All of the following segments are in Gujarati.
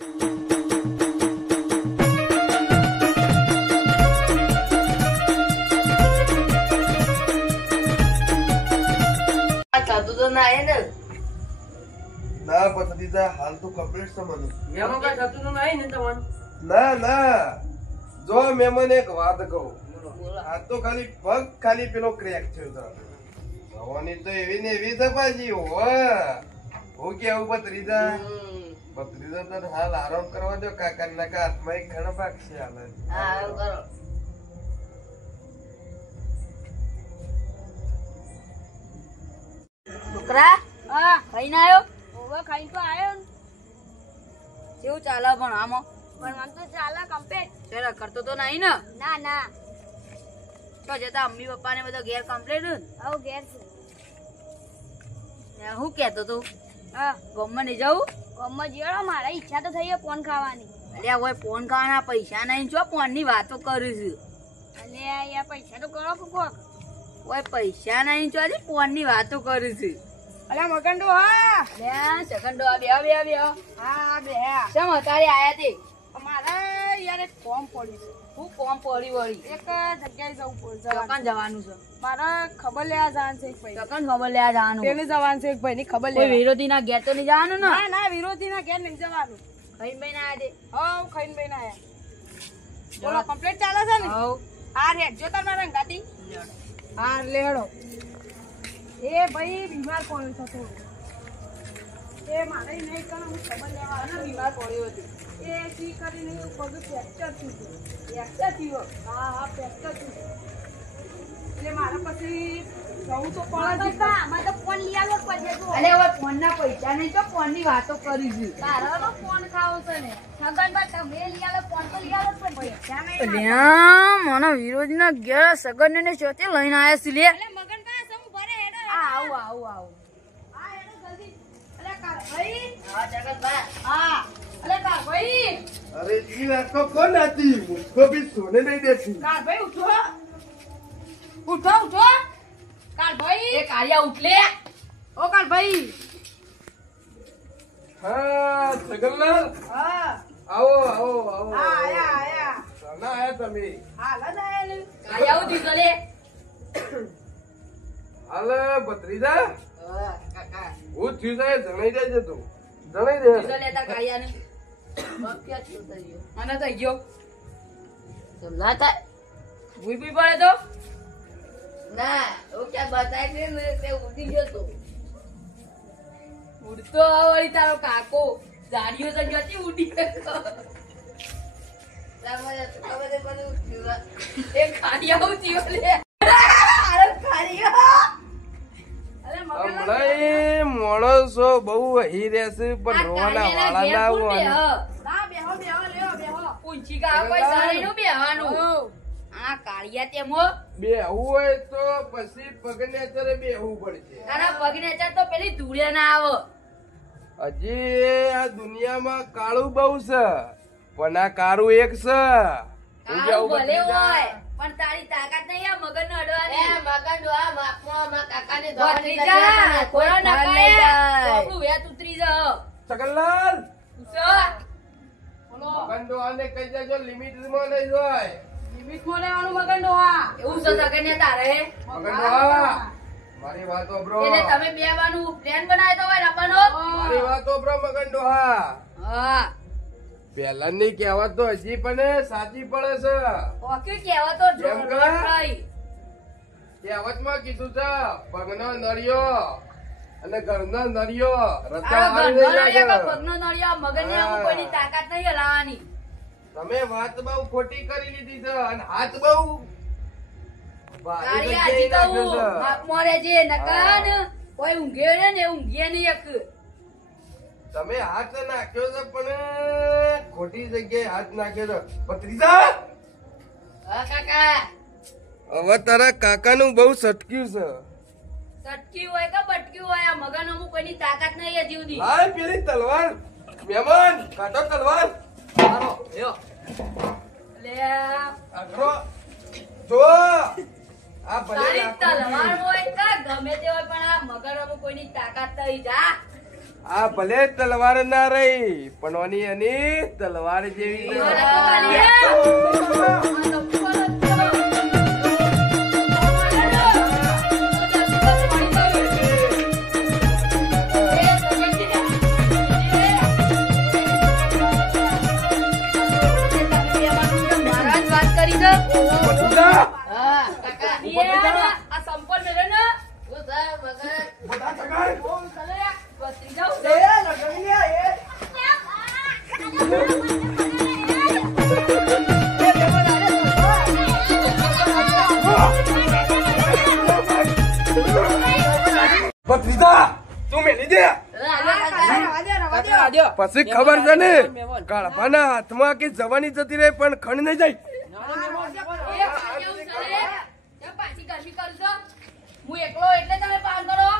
ના પતરીજા હાલ તો કમ્પ્લીટ છે મને. મેમો કા થતું તો નહીં ને તમને? ના ના જો મેમન એક વાત કહું. આ તો ખાલી પેલો ક્રેક થયો છે. ભવાની તો એવી ને એવી સપાજી હું કેવું પતરીજા તો હાલ આરામ કરવા દો કાકા ના હાથમાં એક ઘણો ભાગ છે હાલ. છોકરા ખાઈને આવ્યો? ઓવે ખાઈને તો આવ્યો ને. કેવું ચાલે પણ આમાં? પણ મને તો ચાલે કમ્પ્લીટ. ચલો કરતો તો નહીં ને? ના ના. તો જતા મમ્મી પપ્પા ને બધા ઘેર કમ્પ્લીટ ને? આવ ઘેર છે. હું કેતો તું? હા ગમમાં નહીં જવું? ગમમાં જીવાડો મારા ઈચ્છા તો થઈ છે પોન ખાવાની. અલ્યા ઓય પોન ખાવાના પૈસા નહીં છો પોન ની વાતો કરું છું. અલ્યા યાર પૈસા તો કરો કોક. ઓય પૈસા નહીં છો પોન ની વાતો કરું છું. અલ્યા મકંડો હા લે સકંડો આ બે હા બે કેમ અતારે આયા તે? અમારા યાર એક ફોર્મ પડ્યું છે. હું ફોર્મ પડી વળી એક જગ્યાએ જવાનું છે. મારા ખબર લેવા જવાનું છે એક ભાઈ. ખબર લેવા જવાનું પેલું જવાનું છે એક ભાઈ ની ખબર લેવા. વિરોધી ના ઘેર તો નહીં જવાનું ને? ના વિરોધી ના ઘેર નહીં જવાનું. ખાઈને ભાઈ ના આયા તે? હા ખાઈને ભાઈ ના આયા. બોલો કમ્પ્લીટ ચાલે છે ને? હા રે જો તમારા રંગાતી હા લેડો. એ ભાઈ બીમાર પડ્યો હતો થોડું. એ મારે નહીં કરો હું ખબર લેવા બીમાર પડ્યો હતો. એ કી કરીને પગ ફ્રેક્ચર થયું. હા ફ્રેક્ચર થયું. એટલે મારે પછી જવું તો પડે. આમાં તો ફોન લઈ આવ્યો પડે. અરે હવે ફોન ના પૈસા નહીં તો ફોન ની વાતો કરીશું. તારો ફોન ખાવો છે ને સગન તમે લઈ આવ્યો ફોન તો લઈ આવ્યો પણ પૈસા નહીં. મને વિરોધ ના ઘેર સગન ને ચોથી લઈને આવ્યા છે લે. આવું હા હેડો જલ્દી. અલે કારભાઈ હા જગતભાઈ હા અલે કારભાઈ અરે જી વાત को कौन आती मुझको भी सोने नहीं देती. કારભાઈ ઉઠો કારભાઈ એ કારિયા ઉઠ લે. ઓ કારભાઈ હા જગન્નાથ હા આવો હા આયા ના આયા તમે હાલ જ આયા ને કારિયા ઉઠી ગલે. હાલ ભત્રીજા હા કાકા હું થયું છે જણાઈ દેજે તું. જણાઈ દે બીજો લેતા કારિયા ને ક્યાં થયું તઈ મને તો ગયો ના થાય ભૂઈ પડે તો ના ઓ ક્યાં બતાય ને તે ઉડી ગયો તો ઉડતો આવડી તારો કાકો જાડીઓ તો જતી ઉડી ગયો. એ ખાડિયા ઉઠ્યો લે. અરે ખાડિયા હમણાં માણસો બહુ વહી રહેશે પણ રોવાના વાળા ના બેહો પૂંછી કા પૈસા લઈને બેહવાનું. આ કાળિયા તેમો બેહવું હોય તો પછી પગને અત્યારે બેહવું પડશે. તારા પગને અત્યારે તો પેલી ધૂળે ના આવો. હજી આ દુનિયામાં કાળું બહુ છે પણ આ કાળું એક છે. ભલે હોય પણ તારી તાકાત નહીં આ મગન નો અડવાની. મગન ડોહા માપમાં કાકાને ધોરી જા કોરો નકાય બાબુ વેત ઉતરી જા. સગનલાલ ઉસો બોલો મગન ડોહાને કહી દેજો લિમિટ માં લઈ જાય. લિમિટ માં લેવાનું મગન ડોહા. એવું છે સગન ને તારે મગન ડોહા મારી વાત ઓબરો. એટલે તમે બેવાનું પ્લાન બનાવ્યો તો હોય રબાનો. મારી વાત ઓબરો મગન ડોહા. હા પેલા ની કહેવત તો હજી પણ સાચી પડે છે. ઓકે કહેવત તો જોરદાર થઈ. કહેવત માં કીધું છે પગનો નળિયો અને ઘરનો નળિયો રસ્તા હારી રહી જાય. પગનો નળિયો મગજની આમ કોઈની તાકાત નહીં હલાવાની. તમે વાત બહુ ખોટી કરી લીધી છે અને હાથ બહુ તારી આજી કહું માપ મોરે જે નકાન કોઈ ઊંઘે ને ઊંઘે નહીં એક. તમે હાથ નાખ્યો છે પણ ખોટી જગ્યાએ હાથ નાખ્યો છે. ભત્રીજા હા કાકા હવે તારા કાકાનું બહુ સટક્યું છે. સટકી હોય કે બટકી હોય આ મગન અમુક કોઈની તાકાત નહીં હજી સુધી. લાય પેલી તલવાર મહેમાન કાઢો તલવાર. મારો લ્યો લે આખરો જો આ ભલે તારી તલવાર હોય કે ગમે તે હોય પણ આ મગન અમુક કોઈની તાકાત નહીં. જા આ ભલે તલવાર ના રહી પણ ઓની એની તલવાર જેવી છે. ભત્રીજા તું મેલી દે. પછી ખબર છે ને કાળભાના હાથમાં કે જવાની જતી રહે પણ ખંડ નહીં જાય. હું એકલો એટલે તમે પાર કરો.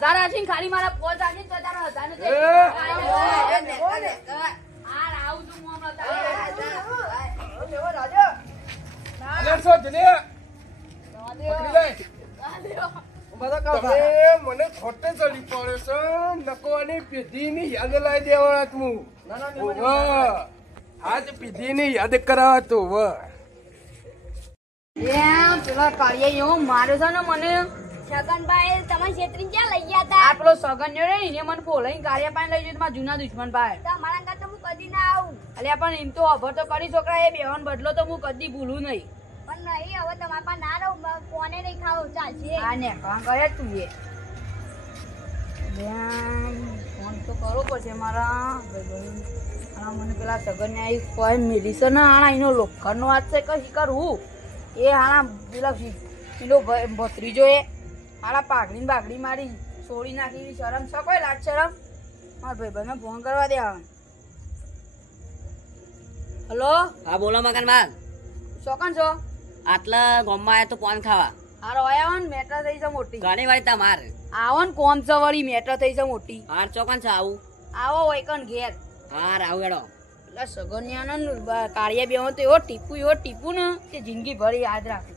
તારા ખાલી મારા પોચ આજે તો તારા હજાર મને ખોટે ચડી પડે છે. નકોની પેઢી ની યાદ લાવી દેવા તું. આજ પેઢી ની યાદ કરાવ તું. પેલા કાર્ય એવું માર્યો છે ને મને. છગનભાઈ તમે છેતરીને ક્યાં લઈ ગયા હતા? આ પેલો સગન ને એને મને ફોલાઈ કાર્ય પાસે લઈ જતો મારા જૂના દુશ્મન પાસે. તમારા ઘર તો હું કદી ના આવું. અલ્યા પણ એમ તો અભર તો કરી છોકરા એ બેહન બદલો તો હું કદી ભૂલું નહીં. પણ નહીં હવે તમારા પાસે ના રહું કોને નહીં ખાવ ચાલશે. હા ને કામ કરે તું એ ફોન તો કરવો પડશે મારા મને પેલા સગન ને આવી કોઈ મેલી છે ને હાણા એનો લોખંડ નો વાત છે કઈ કરવું એ હાણા પેલા પેલો ભત્રીજો એ હાડા પાઘડી ને બાગડી મારી છોડી નાખી શરમ છે કોઈ લાગ શરમ મારા ભાઈ ભાઈ ફોન કરવા દે. હલો હા બોલો મકાનમાલ. શોકન છો? આટલા ગામમાં આયા તો પાન ખાવા. હારો આયા ને મેટર થઈ છે મોટી. ઘણી વાર તમાર આવો ને કોમ છે વળી મેટર થઈ છે મોટી. હાર ચોકન છે આવું. આવો વૈકન ઘેર. હાર આવું હેડો. એટલે સગન્યા ને કાળિયા બેહો તો એવો ટીપું ને કે જિંદગી ભર યાદ રાખે.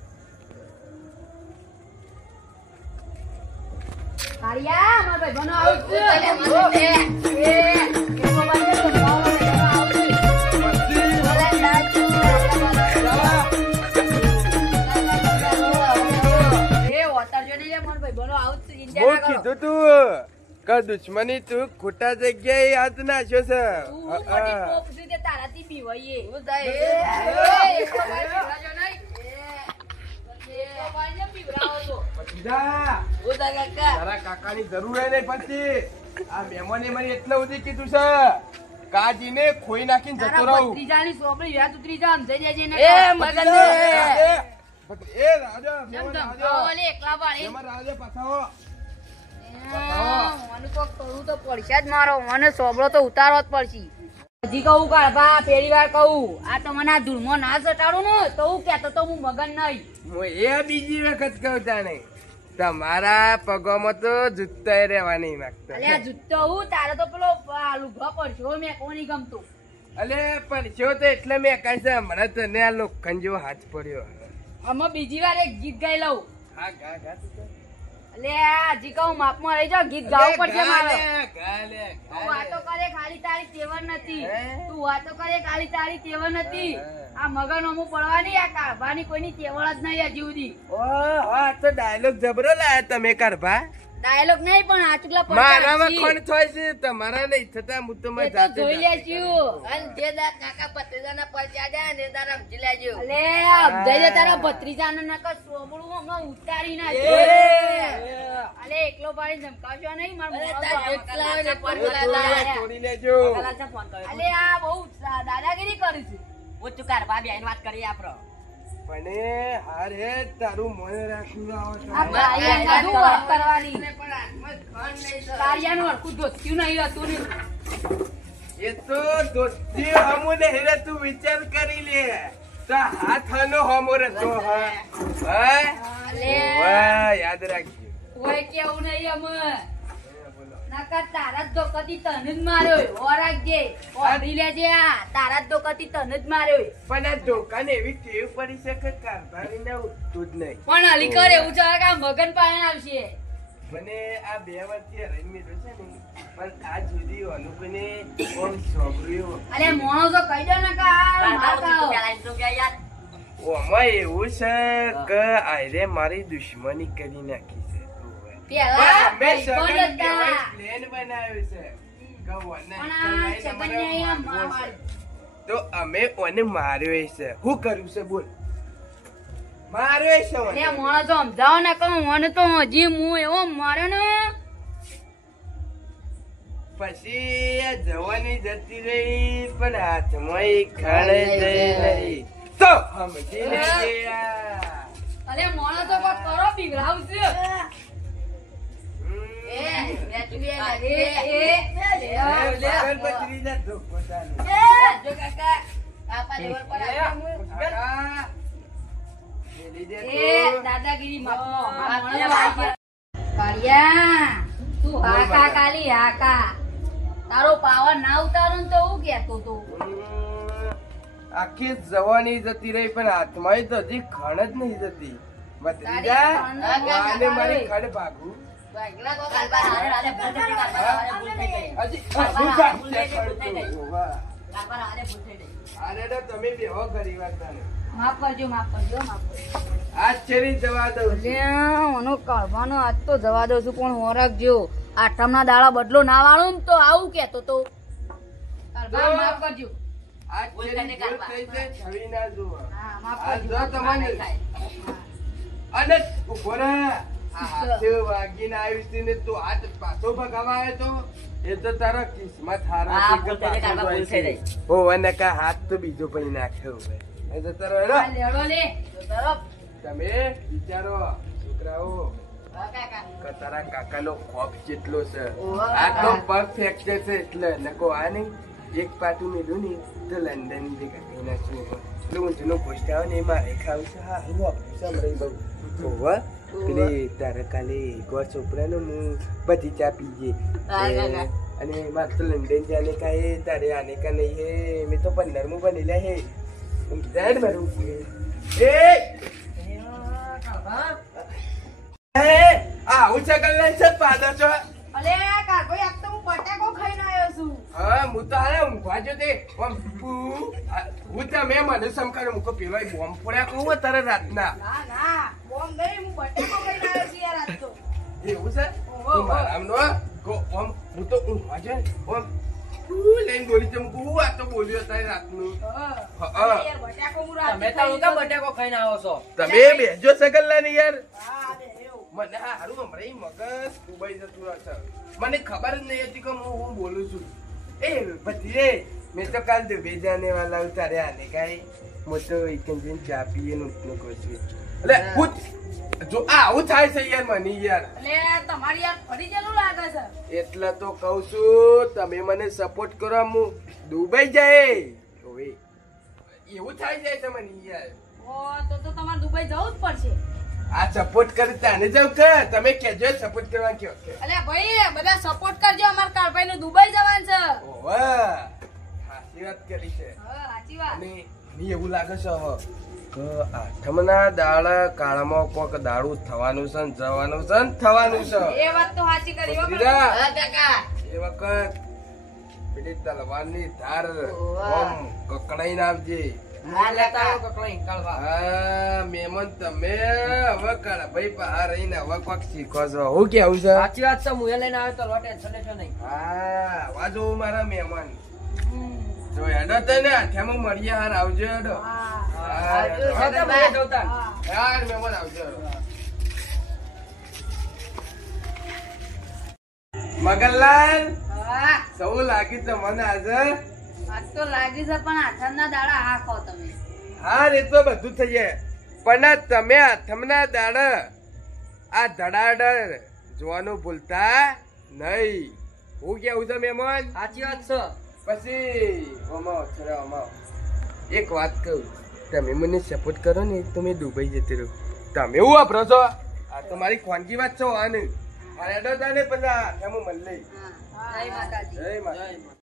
કાળિયા મારા ભાઈ બનો આવું છે. બહુ કીધું તું કે દુશ્મની તું ખોટા જગ્યાએ હાથ નાખ્યો છે. તારાથી પીવાય તારા કાકાની જરૂર નહીં પડતી. આ મહેમાને મને એટલે સુધી કીધું છે કાજીને ખોઈ નાખીને જતો રહું. ત્રીજાની સોપડી યાદ ઉતરી જા સમજાઈ જાય છે. એ રાજા એકલા પાડી રાજા પાછાઓ. મને કોક કરવું તો પડશે જ મારો. મને સોબળો તો ઉતારવો જ પડશે. હજી કહું કાળભા પેલી વાર કહું આ તો મને આ ધૂળમાં ના સટાડું ને તો હું કેતો તો હું મગન નહીં. હું એ બીજી વખત કહું તાને તમારા પગોમાં તો જૂતા રહેવા નહીં માંગતા. અલે આ જૂતો હું તારે તો પેલો લુગડો પડશો મેં કોની ગમતું. અલે પરસ્યો તો એટલે મેં કઈ છે મને તને આ લોખંડ જેવો હાથ પડ્યો. આમાં બીજી વાર એક ગીત ગાઈ લઉં. હા ગા ગા અલે હજી કહું માપમાં રહી જાવ ગીત ગાવું પડશે મારે. ગાલે તું વાતો કરે ખાલી તારી તેવર નથી. તું વાતો કરે ખાલી તારી તેવર નથી. આ મગન અમુક પડવાની આ કારભાની કોઈની તેવર જ નહીં હજી સુધી. ઓ હા તો ડાયલોગ જબરો લાયા તમે કારભા. ડાયલોગ નહીં પણ આટલા મારામાં કોણ થાય છે તમારા નહીં થતા હું તો મેં જાતે જોઈ લેશું. અને જે દા કાકા ભત્રીજાના પરચા જાય ને તારા સમજી લેજો. અલે અબજાઈ તારા ભત્રીજાને નકર સોબળું હમણાં ઉતારી નાખજો. અલે એકલો પાડી ધમકાવશો નહીં મારા તોડી લેજો. અલે આ બહુ દાદાગીરી કરી છે. હું તું કારવા બેન વાત કરીએ આપડો. પણ હાર હે તારું મને રાખવું આ કાળિયા કાઢું વાત કરવાની. કાળિયાનું હરખું ધોત્યું નહીં હતું ને. એ તો દોસ્તી હમુ નહીં રે, તું વિચાર કરી લે. તો હાથનો હમો રતો હા. વાહ, યાદ રાખજો. ઓય કેવું નહીં અમે નકર તારા જ ધોકાથી તને જ માર્યો ઓ રાખજે ઓઢી લેજે આ તારા જ ધોકાથી તને જ માર્યો પણ આ દુકાન એવી ટેવ પડી છે કે કારભારીને ઉઠતું જ નહીં. પણ અલીકર એવું છે કે આ મગન પાયણ આવશે મને આ 2 વર્ષથી રમી છે ને, પણ આ જુદી અનુપને ઓમ સોબર્યો. અલે મોણો તો કહી દે ને કે આ મારતા ઓમાં એવું છે કે આયરે મારી દુશ્મની કરી નાખી છે. પેલા મેં ભાઈબંધ સગન હતા. પ્લાન બનાવ્યો છે કે ઓને પણ આ ચલાઈને છગનને મને અહીંયા મારવો માર. છે. તો અમે ઓને માર્યો છે. શું કર્યું છે બોલ? માર્યો છે ઓને. અલે મોણો તો સમજાવો ને કે મને તો હજી હું એવો માર્યો ને પછી આ જવાની જતી રહી, પણ હાથમાં ઈ ખાણે જઈ રહી. તો સમજી લેજે આ. અલે મોણો તો કોક કરો બિગડાવશે ગણપતિના ધોક પોતાનો. કાકા, મેલી દે તું. દાદાગીરી તું હાકા કાલી હાકા તારો પાવર ના ઉતારો ને તો હું કેતો તો આખી જવાની જતી રહી, પણ હાથમાં તો હજી ખણ જ નહીં જતી. ભત્રીજા, આને મારી ખડ ભાગું. હજી ભાગું ભાગું છે ખડ તો. વાહ. આને તો તમે બેહો ઘરી વાત તાને. માફ કરજો આજ છેરી જવા દઉં છું. ઓનો કાઢવાનો આજ તો જવા દઉં છું પણ હોરખજો આઠમના દાડા બદલો ના વાળું ને તો આવું કેતો તો કાઢવા માફ કરજો આજ છેરી ભૂલ થઈ છે, છવી ના જોવા. હા માફ આ કરજો જો તમને અને ઉભો રહે. આ હાથે વાગીને આવ્યું છે ને તું હાથ પાછો ભગાવા આવ્યો તો એ તો તારો કિસ્મત હારો હા, છે કે ભૂલ થઈ જાય, પાછો ભૂલ થઈ જાય છે. ઓ અને કા હાથ તો બીજો પણ નાખ્યો હોય. એ તો તારો હેડો. આ લેડો લે તો તરફ તમે વિચારો છોકરાઓ કે તારા કાકાનો ખોફ કેટલો છે. આટલો પગ ફ્રેક્ચર છે એટલે નકો આ નહીં એક પાટું મેલું ને તો લંડન ભેગા થઈ નાખ્યું. એટલે ઊંચનો ગોષ્ઠ આવે ને એમાં રેખા છે. હા હું ઓપરેશન રહી બહુ ઓવા પેલી તારા કાલે ગો છોકરાનો હું બધી ચા પીજે અને મારે તો લંડન જાને કા હે તારે આને કા નહીં હે મેં તો 15મું બનેલા હે હેડ મારું એ આવું છે કલ્યાણ છે પાદર છો. અલે કાકો આપ તો હું બટાકો ખાઈને આવ્યો છું હા હું તો આને ઊંઘવા જો તે હું તમે મને સમકારે મૂકો પેલો બોમ્બ ફોડ્યા કહું તારે રાતના ના બોમ ગઈ હું બટાકો ખાઈને આવ્યો છું યાર આજ તો એવું છે તું મારા આમ નો હું તો ઊંઘવા જો ઓમ લઈને બોલી છે મૂકું આ તો બોલ્યો તારે રાતનું. યાર બટાકો હું રાતે બટાકો ખાઈને આવો છો? તમે બેજો સગલ્લા ને યાર. હા દે એવું મને હારું હમણાં મગજ ડૂબાઈ જતું રહેશે. મને ખબર જ નહીં હતી કે હું બોલું છું. એ ભત્રીજે મેં તો કાલ દુબઈ જાને વાલા ઉતારે આને કાઈ મોટો એકંજન ચા પીએ નું કહું છું. એટલે હું જો આવું થાય છે યાર મને યાર. એટલે તમારી યાર ફરી જેલું લાગે છે એટલે તો કહું છું તમે મને સપોર્ટ કરો હું દુબઈ જાય ઓવે એવું થાય જાય છે મને યાર. ઓ તો તમારે દુબઈ જવું જ પડશે આ સપોર્ટ કરે તાને જાવ કે તમે કેજો સપોર્ટ કરવા કયો કે અલે ભાઈ બધા સપોર્ટ કરજો અમાર કારભાઈ નું દુબઈ જવાનું છે ઓવા સાચી વાત કરી છે. હા સાચી વાત અને મને એવું લાગે છે હવે કે આઠમના દાડા કાળમાં કોક દાડું થવાનું છે ને જવાનું છે ને થવાનું છે. એ વાત તો સાચી કરી હો ભત્રીજા, કાકા એ વખત પેલી તલવારની ધાર ઓમ કકડાઈને આવજે. હા મેમન તમે હવે ભાઈ પહાર રહીને હવે કોક શીખો છો. હું કેવું છે? સાચી વાત છે, હું એ લઈને આવ્યો તો ટેન્શન લેશો નહીં. હા વાજો મારા મહેમાન જો હેડો તને આઠામાં મળીએ હાર આવજો હેડો. હા મહેમાન આવજો. મગનલાલ હા સૌ લાગી તમને આજે. આજ તો લાગી છે પણ આઠમના દાડા હા ખાઓ તમે હા એ તો બધું થઈ જાય પણ તમે આઠમના દાડા આ ધડાડર જોવાનું ભૂલતા નહીં. હું કેવું છે મહેમાન? સાચી વાત છે. પછી એક વાત કહું, તમે મને સપોર્ટ કરો ને તો મેં દુબઈ જતી રહું. તમે એવું વાપરો છો? આ તો મારી ખાનગી વાત છો. આને આ રેડો તાને પેલા એમ મળી. જય માતાજી. જય માતા.